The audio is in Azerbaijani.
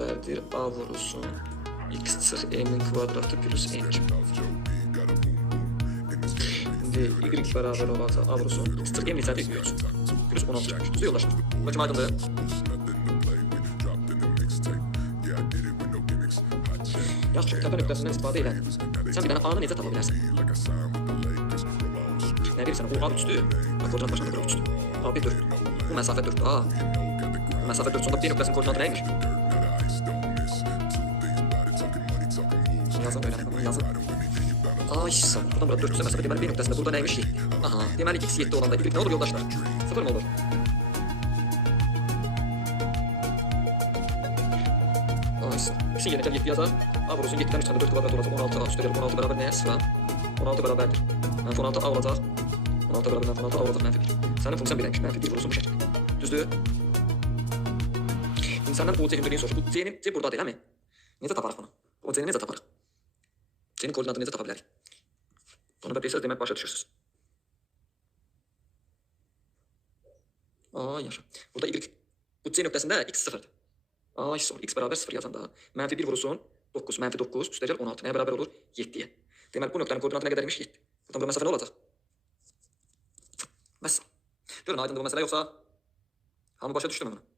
beraberdir A vurulsun x sıfır m'in kvadratı plus n. Şimdi y beraber olacaq A vurulsun x sıfır m lisədir 3 plus 16 çıxmış. Düzdür yoldaşlar? Bu kimi aydındır? Yaxşı, təpə nöqtəsindən istifadə elə. Sən bir dənə A-nı necə tapa bilərsən? Nə bilirsən, o A3-dür. Koordinat başında qırıq 3-dür. A1 4. Bu məsafə 4-dür. Bu məsafə 4. Sonda B nöqtəsinin koordinatı nəymiş? Yazın öyrənəm, yazın. Ay, sağ. Buradan bura 4-cüsə məsafə deməli B nöqtəsində burada nəymiş? Aha, deməli x 7 olanda y nə olur yoldaşlar? 0 mı olur? Ay, sağ. X'in yerinə gəl 7 yazar. A vurulsun 7'den 3 tane 4 kvadrat olacaq. 16 A üstəlik 16 beraber nəyə? 0. 16 beraberdir. Mənfi 16 A olacaq. 16 beraber mənfi 16 A olacaq mənfi 1. Sənin funksiyon 1'miş. Mənfi 1 vurulsun bu şəkildə. Düzdür? Şimdi səndən o C hündürlüyünü soruşur. Bu C'nin C burada değil mi? Necə taparıq bunu? O C'ni necə taparıq? C'nin koordinatını necə tapa bilərik? Onu da bilirsiniz demək başa düşürsünüz. Ay yaşa. Burada Y. Bu C nöqtəsində x 0'dır. Ay sonra x beraber 0 yazanda. Mənfi 1 vurulsun. 9, mənfi 9, üstəgəl 16. Nəyə bərabər olur? 7'yə. Deməli, bu nöqtənin koordinatı nə qədərmiş? 7. Buradan bu məsafə nə olacaq? Məsəl. Görün, aydındır bu məsələ yoxsa? Hamı başa düşdü mü bunu?